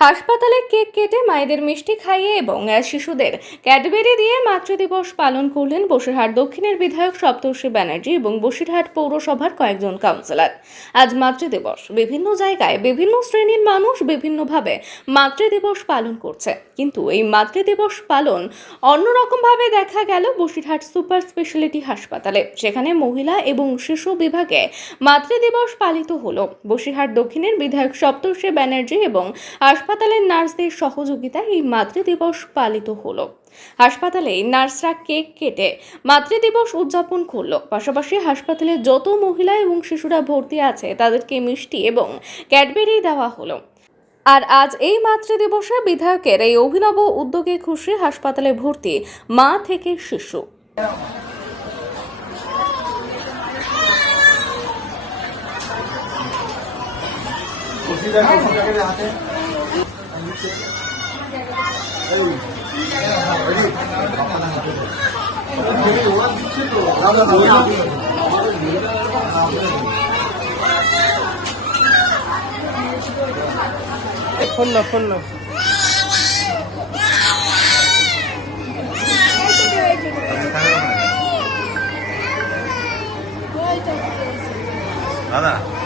হাসপাতালে কেক কেটে মায়েদের মিষ্টি খাইয়ে এবং শিশুদের ক্যাডবেরি দিয়ে মাতৃদিবস পালন করলেন বসিরহাট দক্ষিণের বিধায়ক সপ্তর্ষি ব্যানার্জি এবং বসিরহাট পৌরসভার কয়েকজন কাউন্সিলর। আজ মাতৃদিবস। বিভিন্ন জায়গায় বিভিন্ন শ্রেণির মানুষ বিভিন্নভাবে মাতৃদিবস পালন করছে। কিন্তু এই মাতৃদিবস পালন অন্যরকমভাবে দেখা গেল বসিরহাট সুপার স্পেশালিটি হাসপাতালে সেখানে মহিলা এবং শিশু বিভাগে মাতৃদিবস পালিত হলো। বসিরহাট দক্ষিণের বিধায়ক সপ্তর্ষি ব্যানার্জি এবং হাসপাতালের নার্সদের সহযোগিতায় এই মাতৃদিবস পালিত হলো। হাসপাতালে নার্সরা কেক কেটে মাতৃদিবস উদযাপন করল। পাশাপাশি হাসপাতালে যত মহিলা এবং শিশুরা ভর্তি আছে, তাদেরকে মিষ্টি এবং ক্যাডবেরি দেওয়া হলো। আর আজ এই মাতৃদিবসে বিধায়কের এই অভিনব উদ্যোগে খুশি হাসপাতালে ভর্তি মা থেকে শিশু। ফোন না ফোন না দাদা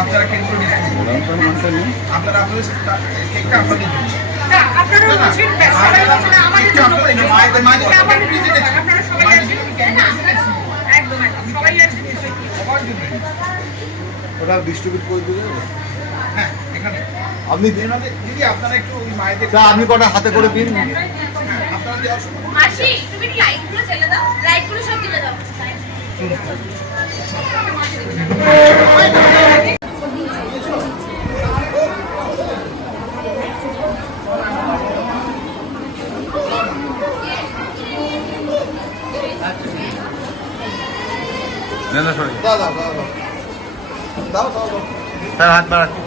আপনারা আপনারা আপনাদের কেকটা আপনাদের আপনারা আপনারা। আপনারা জন্য ওটা ডিস্ট্রিবিউট করে দিলে হ্যাঁ এখানে। আপনি এনাদের দিদি আপনারা একটু ওই মায়েদের আপনি কটা হাতে করে দিন। আপনারা দেওয়ার সময় মাসি তুমি লাইটগুলো জ্বেলে দাও লাইটগুলো সব জ্বেলে দাও। না না সরি দাও দাও দাও দাও দাও দাও দাও হাত বাড়াচ্ছি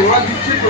ওরা দিচ্ছে তো